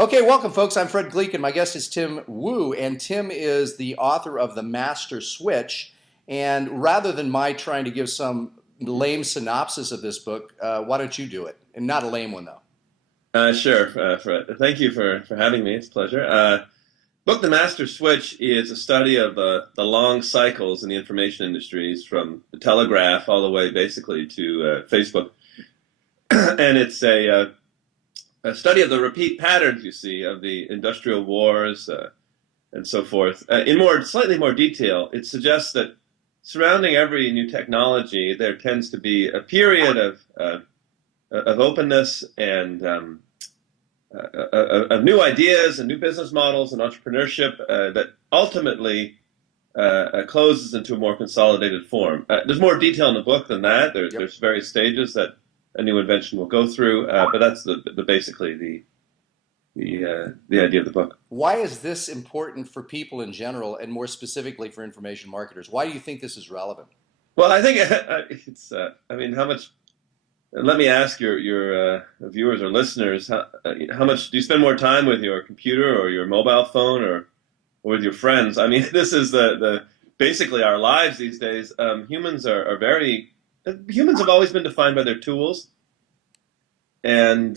Okay, welcome, folks. I'm Fred Gleeck, and my guest is Tim Wu. And Tim is the author of The Master Switch. And rather than my trying to give some lame synopsis of this book, why don't you do it? And not a lame one, though. Sure, Fred. Thank you for having me. It's a pleasure. Book The Master Switch is a study of the long cycles in the information industries, from the telegraph all the way basically to Facebook. And it's a study of the repeat patterns, you see, of the industrial wars and so forth. In slightly more detail, it suggests that surrounding every new technology, there tends to be a period of openness and of new ideas and new business models and entrepreneurship that ultimately closes into a more consolidated form. There's more detail in the book than that. There's various stages that a new invention will go through, but that's basically the idea of the book. Why is this important for people in general, and more specifically for information marketers? Why do you think this is relevant? Well, I think it's. I mean, how much? Let me ask your viewers or listeners: how much do you spend more time with your computer or your mobile phone or with your friends? I mean, this is the basically our lives these days. Humans have always been defined by their tools, and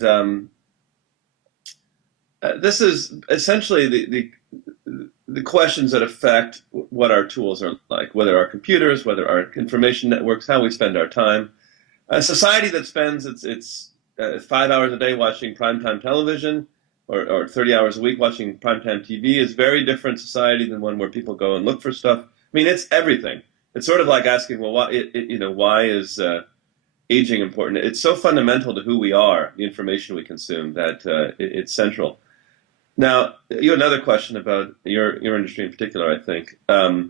this is essentially the questions that affect what our tools are like, whether our computers, whether our information networks, how we spend our time. A society that spends its 5 hours a day watching primetime television or 30 hours a week watching primetime TV is a very different society than one where people go and look for stuff. I mean, it's everything. It's sort of like asking, well, why is aging important? It's so fundamental to who we are, the information we consume, that it's central. Now, you had another question about your industry in particular, I think. I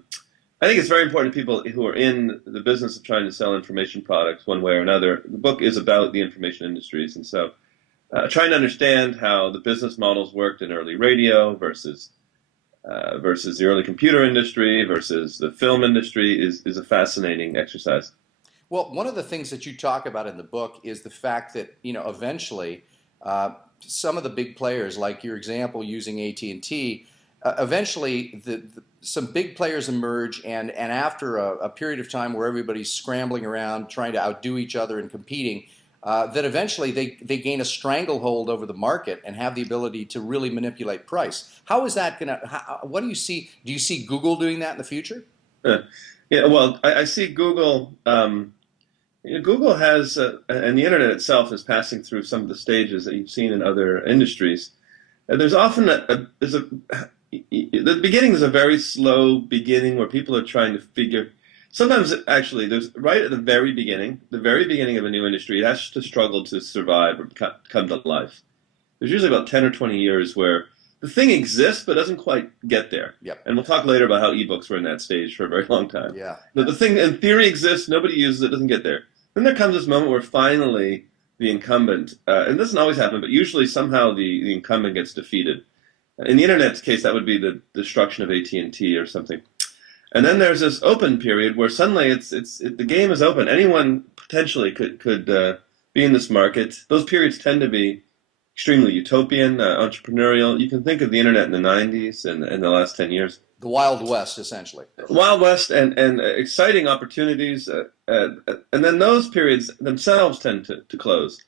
think it's very important to people who are in the business of trying to sell information products one way or another. The book is about the information industries, and so trying to understand how the business models worked in early radio versus the early computer industry versus the film industry is a fascinating exercise. Well, one of the things that you talk about in the book is the fact that, eventually some of the big players, like your example using AT&T, eventually some big players emerge, and after a period of time where everybody's scrambling around trying to outdo each other and competing, that eventually they gain a stranglehold over the market and have the ability to really manipulate price. How is that going to, what do you see? Do you see Google doing that in the future? Yeah, well, I see Google, Google has, and the internet itself is passing through some of the stages that you've seen in other industries. There's often the beginning is a very slow beginning where people are trying to figure. Sometimes, actually, there's right at the very beginning of a new industry, it has to struggle to survive or come to life. There's usually about 10 or 20 years where the thing exists but doesn't quite get there. Yep. And we'll talk later about how ebooks were in that stage for a very long time. Yeah. The thing in theory exists, nobody uses it, doesn't get there. Then there comes this moment where finally the incumbent, and this doesn't always happen, but usually somehow the incumbent gets defeated. In the internet's case, that would be the destruction of AT&T or something. And then there's this open period where suddenly the game is open. Anyone potentially could be in this market. Those periods tend to be extremely utopian, entrepreneurial. You can think of the internet in the 90s and the last 10 years. The Wild West, essentially. Wild West and exciting opportunities. And then those periods themselves tend to close.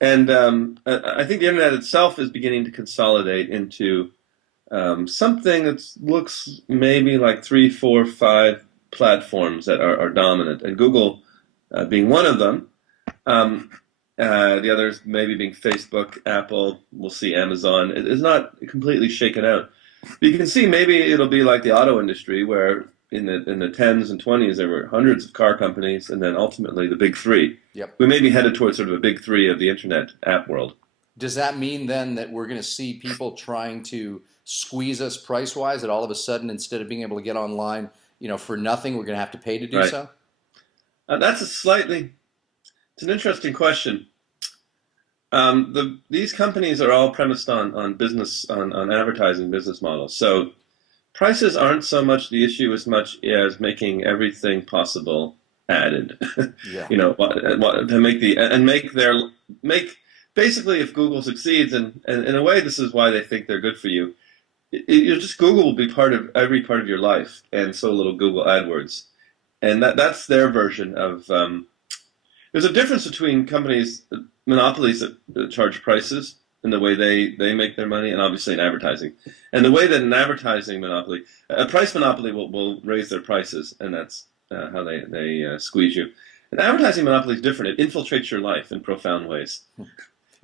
And I think the internet itself is beginning to consolidate into something that looks maybe like 3, 4, 5 platforms that are dominant, and Google being one of them. The others maybe being Facebook, Apple, we'll see Amazon. It is not completely shaken out. But you can see maybe it'll be like the auto industry, where in the 10s and 20s there were hundreds of car companies, and then ultimately the big three. Yep. We may be headed towards sort of a big three of the internet app world. Does that mean then that we're going to see people trying to squeeze us price-wise, that all of a sudden, instead of being able to get online, for nothing, we're going to have to pay to do right. so? It's an interesting question. These companies are all premised on business, on advertising business models. So prices aren't so much the issue as much as making everything possible added. Yeah. To make basically, if Google succeeds, and in a way, this is why they think they're good for you. Just Google will be part of every part of your life, and so little Google AdWords, and that's their version of. There's a difference between companies, monopolies that charge prices in the way they make their money, and obviously in advertising, and the way that an advertising monopoly, a price monopoly will raise their prices, and that's how they squeeze you. An advertising monopoly is different. It infiltrates your life in profound ways.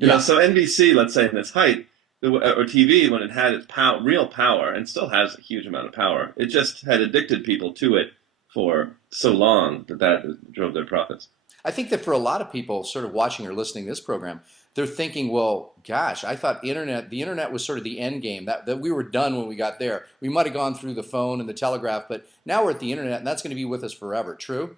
So NBC, let's say in its height, or TV, when it had its real power, and still has a huge amount of power, it just had addicted people to it for so long that drove their profits. I think that for a lot of people sort of watching or listening to this program, they're thinking, well, gosh, I thought the internet was sort of the end game, that we were done when we got there. We might have gone through the phone and the telegraph, but now we're at the internet, and that's going to be with us forever. True?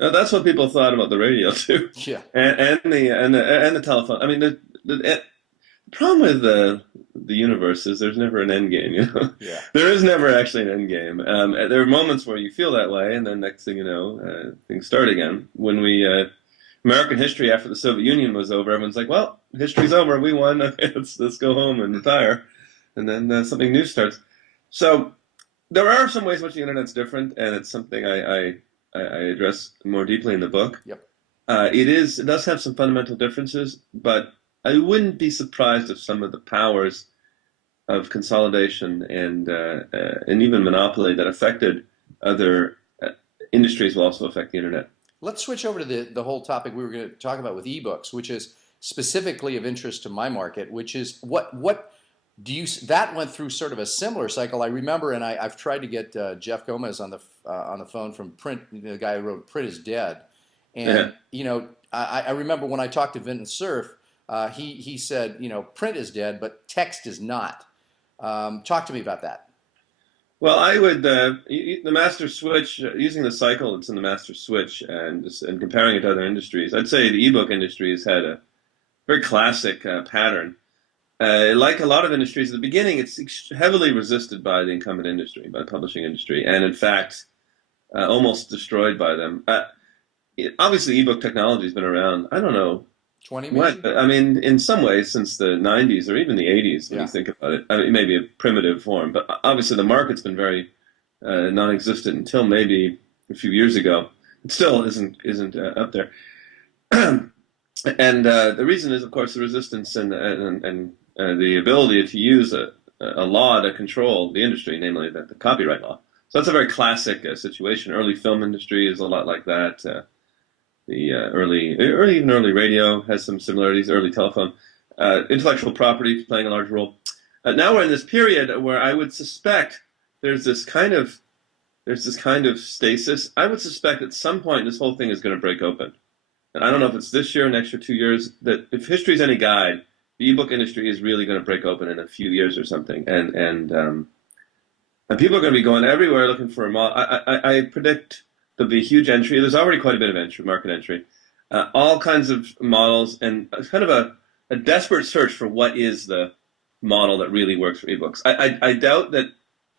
That's what people thought about the radio too. Yeah. And the telephone. I mean, the problem with the universe is there's never an end game. Yeah. There is never actually an end game. There are moments where you feel that way, and then next thing you know, things start again. When American history after the Soviet Union was over, everyone's like, "Well, history's over. We won. Okay, let's go home and retire," and then something new starts. So there are some ways in which the internet's different, and it's something I address more deeply in the book. Yep. It does have some fundamental differences, but I wouldn't be surprised if some of the powers of consolidation and even monopoly that affected other industries will also affect the internet. Let's switch over to the whole topic we were going to talk about with ebooks, which is specifically of interest to my market, which is what do you, that went through sort of a similar cycle. I remember, and I've tried to get Jeff Gomez on the phone from Print, the guy who wrote Print is Dead, and I remember when I talked to Vint Cerf, he said, print is dead, but text is not. Talk to me about that. Well, I would the master switch, using the cycle that's in the master switch and comparing it to other industries. I'd say the ebook industry has had a very classic pattern. Like a lot of industries, at the beginning, it's heavily resisted by the incumbent industry, by the publishing industry, and in fact, almost destroyed by them. Obviously, ebook technology has been around, I don't know, 20 maybe? I mean, in some ways, since the 90s or even the 80s, when you think about it. I mean, maybe a primitive form, but obviously the market's been very non-existent until maybe a few years ago. It still isn't up there. And the reason is, of course, the resistance and the ability to use a law to control the industry, namely the copyright law. So that's a very classic situation. Early film industry is a lot like that. The early radio has some similarities. Early telephone, intellectual property playing a large role. Now we're in this period where I would suspect there's this kind of stasis. I would suspect at some point this whole thing is going to break open. And I don't know if it's this year, next year, 2 years, that if history is any guide, the ebook industry is really going to break open in a few years or something. And people are going to be going everywhere looking for a model. I predict there'll be a huge entry. There's already quite a bit of entry, market entry. All kinds of models, and kind of a desperate search for what is the model that really works for ebooks. I doubt that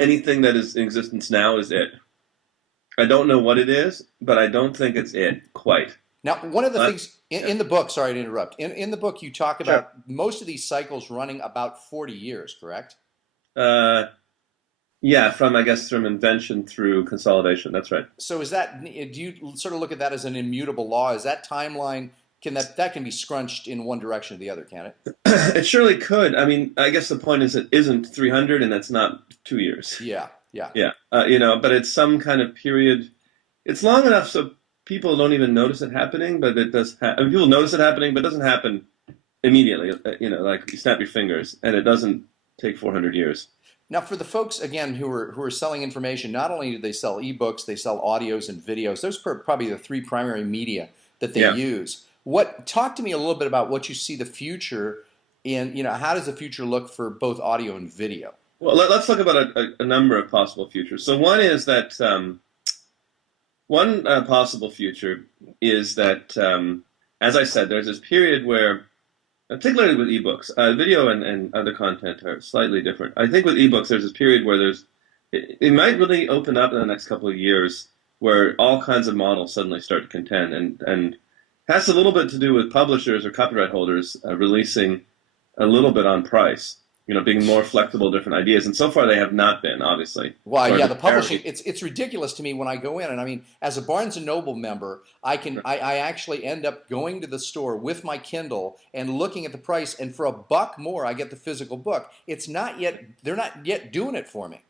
anything that is in existence now is it. I don't know what it is, but I don't think it's it quite. Now, one of the things in the book, sorry to interrupt, in the book you talk about most of these cycles running about 40 years, correct? Yeah, from invention through consolidation. That's right. So is that, do you sort of look at that as an immutable law? Is that timeline, that can be scrunched in one direction or the other, can it? It surely could. I mean, I guess the point is it isn't 300 and that's not 2 years. Yeah. But it's some kind of period. It's long enough so people don't even notice it happening, but it does happen. People notice it happening, but it doesn't happen immediately. Like you snap your fingers, and it doesn't take 400 years. Now, for the folks, again, who are selling information, not only do they sell ebooks, they sell audios and videos. Those are probably the three primary media that they use. Talk to me a little bit about what you see the future in, how does the future look for both audio and video? Well, let's talk about a number of possible futures. So one is that one possible future is that, as I said, there's this period where, particularly with ebooks, video and other content are slightly different. I think with ebooks, there's this period where it might really open up in the next couple of years where all kinds of models suddenly start to contend. And has a little bit to do with publishers or copyright holders releasing a little bit on price, being more flexible, different ideas. And so far they have not been, obviously. Well, yeah, the publishing, it's ridiculous to me when I go in, and I mean, as a Barnes & Noble member, I actually end up going to the store with my Kindle and looking at the price, and for $1 more I get the physical book. They're not yet doing it for me.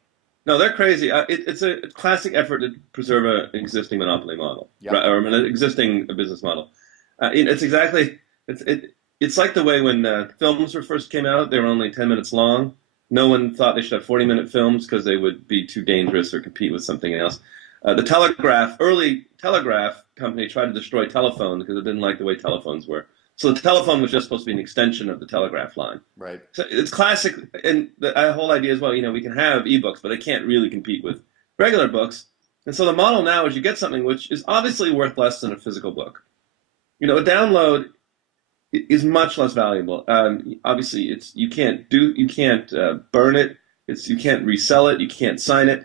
No, they're crazy. It's a classic effort to preserve an existing monopoly model, Yep. right, or an existing business model. It's like the way when films first came out, they were only 10 minutes long. No one thought they should have 40-minute films because they would be too dangerous or compete with something else. The early telegraph company tried to destroy telephone because it didn't like the way telephones were. So the telephone was just supposed to be an extension of the telegraph line. Right. So it's classic, and the whole idea is, well, we can have ebooks, but they can't really compete with regular books. And so the model now is you get something which is obviously worth less than a physical book. A download is much less valuable. Obviously, you can't burn it. You can't resell it. You can't sign it.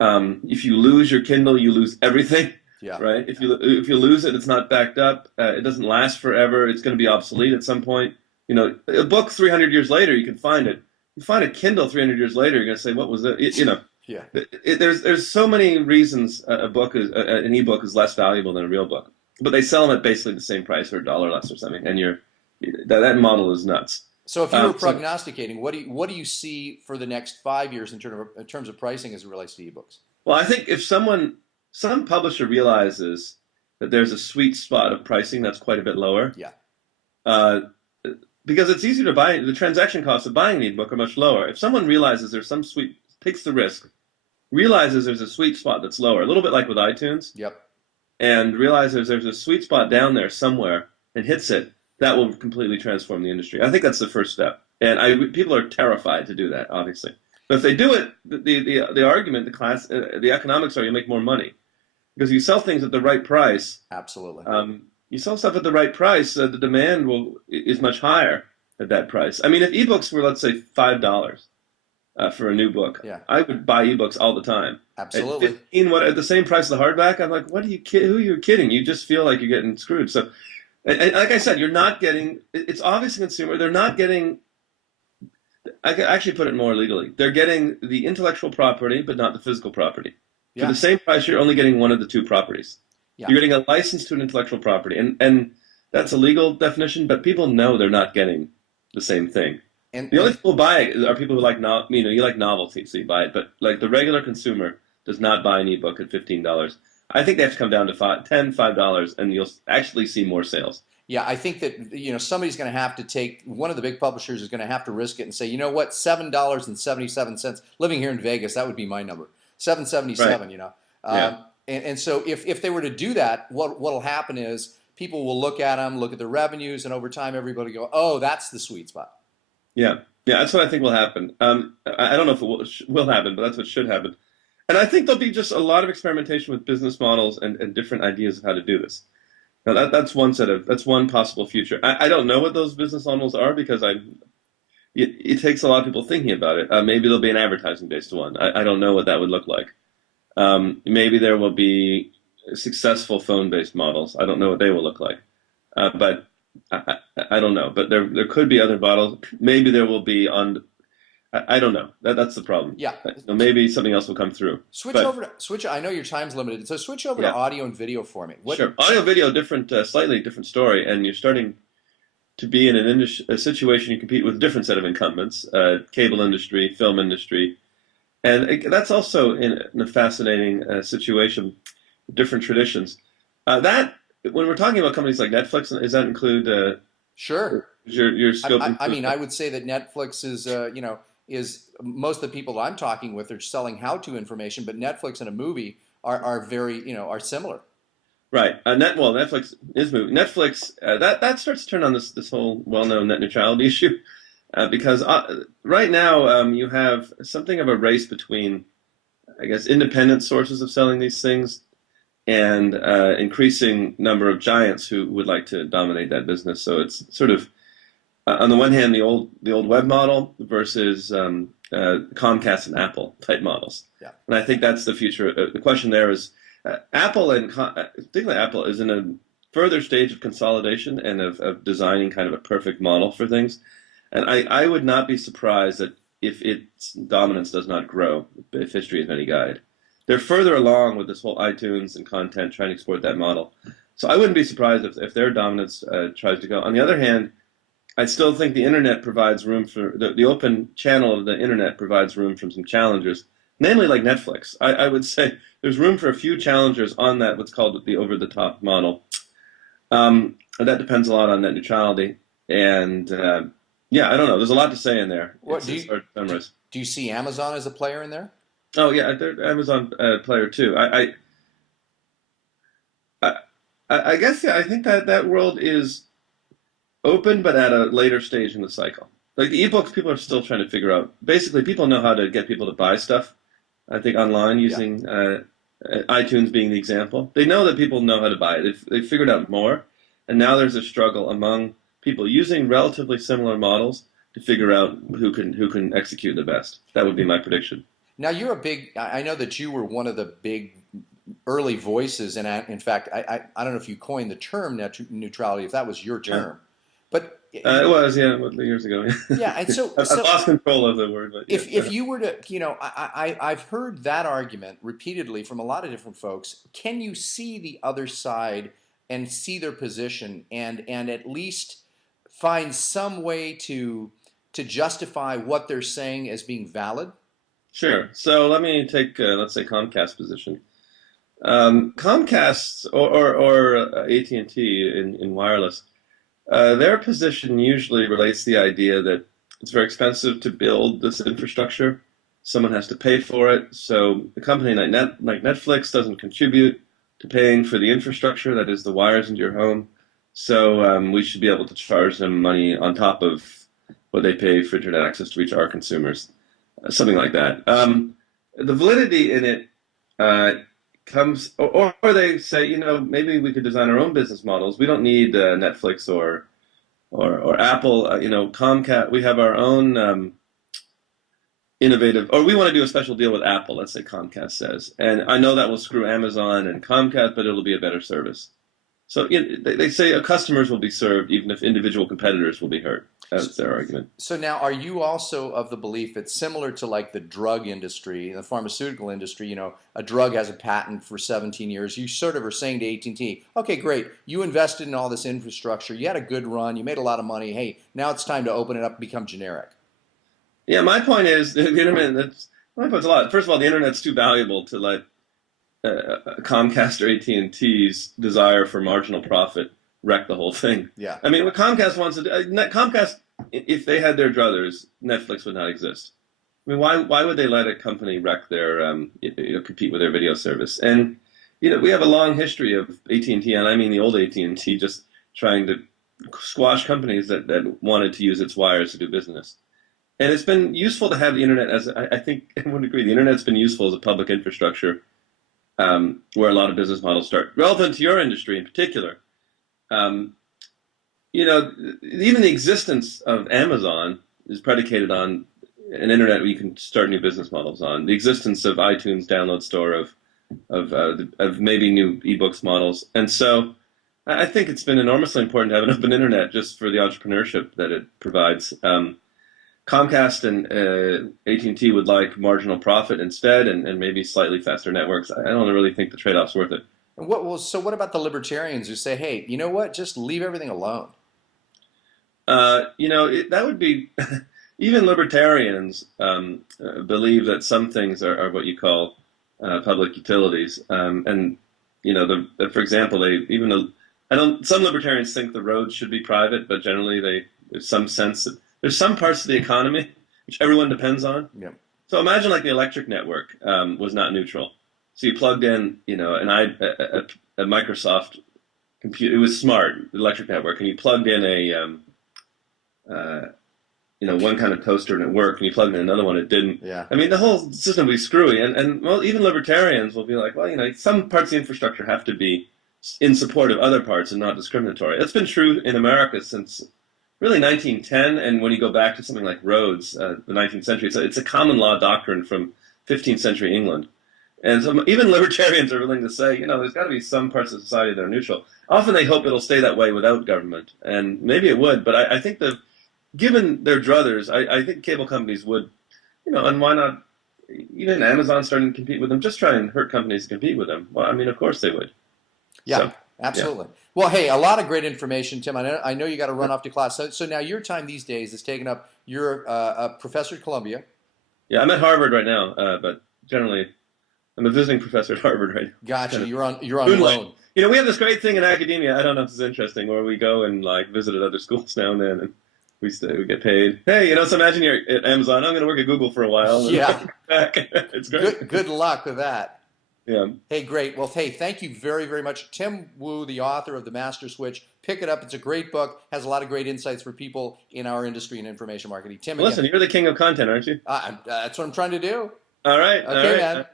If you lose your Kindle, you lose everything. Yeah. Right. If you lose it, it's not backed up. It doesn't last forever. It's going to be obsolete at some point. A book 300 years later, you can find it. You find a Kindle 300 years later, you're going to say, what was it? Yeah. There's so many reasons an ebook is less valuable than a real book, but they sell them at basically the same price or $1 less or something, and that model is nuts. So if you were prognosticating, what do you see for the next 5 years in terms of pricing as it relates to ebooks? Well, I think if some publisher realizes that there's a sweet spot of pricing that's quite a bit lower, because it's easier to buy, the transaction costs of buying an ebook are much lower. If someone realizes there's takes the risk, realizes there's a sweet spot that's lower, a little bit like with iTunes, and realizes there's a sweet spot down there somewhere and hits it, that will completely transform the industry. I think that's the first step, and people are terrified to do that, obviously. But if they do it, the argument, the economics are you make more money. Because you sell things at the right price. Absolutely. You sell stuff at the right price, the demand is much higher at that price. I mean, if ebooks were, let's say, $5 for a new book, I would buy ebooks all the time. Absolutely. At 15, at the same price as the hardback, I'm like, who are you kidding? You just feel like you're getting screwed. So, and like I said, you're not getting. It's obvious to consumer. They're not getting. I could actually put it more legally. They're getting the intellectual property, but not the physical property. For the same price, you're only getting one of the two properties. You're getting a license to an intellectual property, and that's a legal definition. But people know they're not getting the same thing. And the only people who buy it are people who like you like novelty, so you buy it. But like the regular consumer does not buy an ebook at $15. I think they have to come down to $5, and you'll actually see more sales. Yeah, I think that somebody's going to have to take, one of the big publishers is going to have to risk it and say, you know what, $7.77. Living here in Vegas, that would be my number. $7.77. Right. And so if they were to do that, what'll happen is people will look at them, look at the revenues, and over time everybody go, oh, that's the sweet spot. Yeah, that's what I think will happen. I don't know if it will happen, but that's what should happen. And I think there'll be just a lot of experimentation with business models and different ideas of how to do this. Now that's one possible future. I don't know what those business models are because it takes a lot of people thinking about it. Maybe there'll be an advertising-based one. I don't know what that would look like. Maybe there will be successful phone-based models. I don't know what they will look like. But I don't know. But there could be other models. Maybe there will be on. I don't know. That's the problem. Yeah. So maybe something else will come through. Switch. I know your time's limited, so switch over to audio and video for me. Sure. Audio, video, slightly different story, and you're starting to be in a situation you compete with a different set of incumbents: cable industry, film industry, and that's also in a fascinating situation. Different traditions. That when we're talking about companies like Netflix, does that include? Sure. Your scope. I mean, I would say that Netflix is most of the people I'm talking with are selling how-to information, but Netflix and a movie are very are similar. Right. Netflix is moving. Netflix that starts to turn on this whole well-known net neutrality issue because right now you have something of a race between, I guess, independent sources of selling these things and increasing number of giants who would like to dominate that business. So it's sort of on the one hand, the old web model versus Comcast and Apple type models. Yeah. And I think that's the future. The question there is, Apple and particularly Apple is in further stage of consolidation and of designing kind of a perfect model for things. And I would not be surprised that if its dominance does not grow, if history is any guide. They're further along with this whole iTunes and content, trying to export that model. So I wouldn't be surprised if their dominance tries to go. On the other hand, I still think the internet provides room for, the open channel of the internet provides room for some challengers, namely like Netflix. I would say there's room for a few challengers on that, what's called the over-the-top model. And that depends a lot on net neutrality. And yeah, I don't know. There's a lot to say in there. What do you see Amazon as a player in there? Oh yeah, they're Amazon player too. I guess yeah. I think that world is open, but at a later stage in the cycle. Like the ebooks, people are still trying to figure out. Basically, people know how to get people to buy stuff. I think online using iTunes being the example. They know that people know how to buy it. They've figured out more, and now there's a struggle among people using relatively similar models to figure out who can execute the best. That would be my prediction. Now you're a big. I know that you were one of the big early voices, and in fact, I don't know if you coined the term net neutrality, if that was your term, but it was years ago. Yeah, and so I've lost control of the word. But yeah. If you were to, I've heard that argument repeatedly from a lot of different folks. Can you see the other side and see their position and at least find some way to justify what they're saying as being valid? Sure. So let me take, let's say, Comcast's position. Comcast or AT&T in wireless, their position usually relates to the idea that it's very expensive to build this infrastructure. Someone has to pay for it. So a company like Netflix doesn't contribute to paying for the infrastructure, that is the wires into your home. So we should be able to charge them money on top of what they pay for internet access to reach our consumers. Something like that. The validity in it comes, or they say, maybe we could design our own business models. We don't need Netflix or Apple. Comcast. We have our own innovative, or we want to do a special deal with Apple. Let's say Comcast says, and I know that will screw Amazon and Comcast, but it'll be a better service. So they say customers will be served even if individual competitors will be hurt. That's their argument. So now, are you also of the belief it's similar to like the drug industry, the pharmaceutical industry? A drug has a patent for 17 years. You sort of are saying to AT&T, okay, great, you invested in all this infrastructure, you had a good run, you made a lot of money. Hey, now it's time to open it up and become generic. Yeah, my point is the internet. My point's a lot. First of all, the internet's too valuable to let Comcast or AT&T's desire for marginal profit wreck the whole thing. Yeah. I mean, what Comcast wants to do, Comcast, if they had their druthers, Netflix would not exist. I mean, why would they let a company wreck their, compete with their video service? And, we have a long history of AT&T, and I mean the old AT&T, just trying to squash companies that wanted to use its wires to do business. And it's been useful to have the internet as, I think I would agree, the internet's been useful as a public infrastructure where a lot of business models start. Relevant to your industry in particular, even the existence of Amazon is predicated on an internet where you can start new business models on. The existence of iTunes download store of maybe new ebooks models. And so I think it's been enormously important to have an open internet just for the entrepreneurship that it provides. Comcast and AT&T would like marginal profit instead, and maybe slightly faster networks. I don't really think the trade-off's worth it. So what about the libertarians who say, hey, you know what, just leave everything alone? That would be, even libertarians believe that some things are what you call public utilities. For example, some libertarians think the roads should be private, but generally there's some sense that there's some parts of the economy which everyone depends on. Yep. So imagine like the electric network was not neutral. So you plugged in, a Microsoft computer. It was smart, the electric network, and you plugged in one kind of toaster and it worked, and you plugged in another one, it didn't. Yeah. I mean, the whole system would be screwy. And even libertarians will be like, well, some parts of the infrastructure have to be in support of other parts and not discriminatory. That's been true in America since really 1910, and when you go back to something like roads, the 19th century, it's a common law doctrine from 15th century England. And so even libertarians are willing to say, there's got to be some parts of society that are neutral. Often they hope it'll stay that way without government, and maybe it would. But I think that given their druthers, I think cable companies would, and why not? Even Amazon starting to compete with them, just try and hurt companies to compete with them. Well, I mean, of course they would. Yeah, so, absolutely. Yeah. Well, hey, a lot of great information, Tim. I know you got to run off to class. So now your time these days is taken up. You're a professor at Columbia. Yeah, I'm at Harvard right now, but generally I'm a visiting professor at Harvard right now. Gotcha. You're on loan. We have this great thing in academia. I don't know if this is interesting, where we go and visit at other schools now and then, and we get paid. Hey, so imagine you're at Amazon. I'm going to work at Google for a while. And yeah, back. It's great. Good luck with that. Yeah. Hey, great. Well, hey, thank you very, very much. Tim Wu, the author of The Master Switch. Pick it up. It's a great book. Has a lot of great insights for people in our industry and information marketing. Tim, listen, you're the king of content, aren't you? That's what I'm trying to do. All right. Okay, man.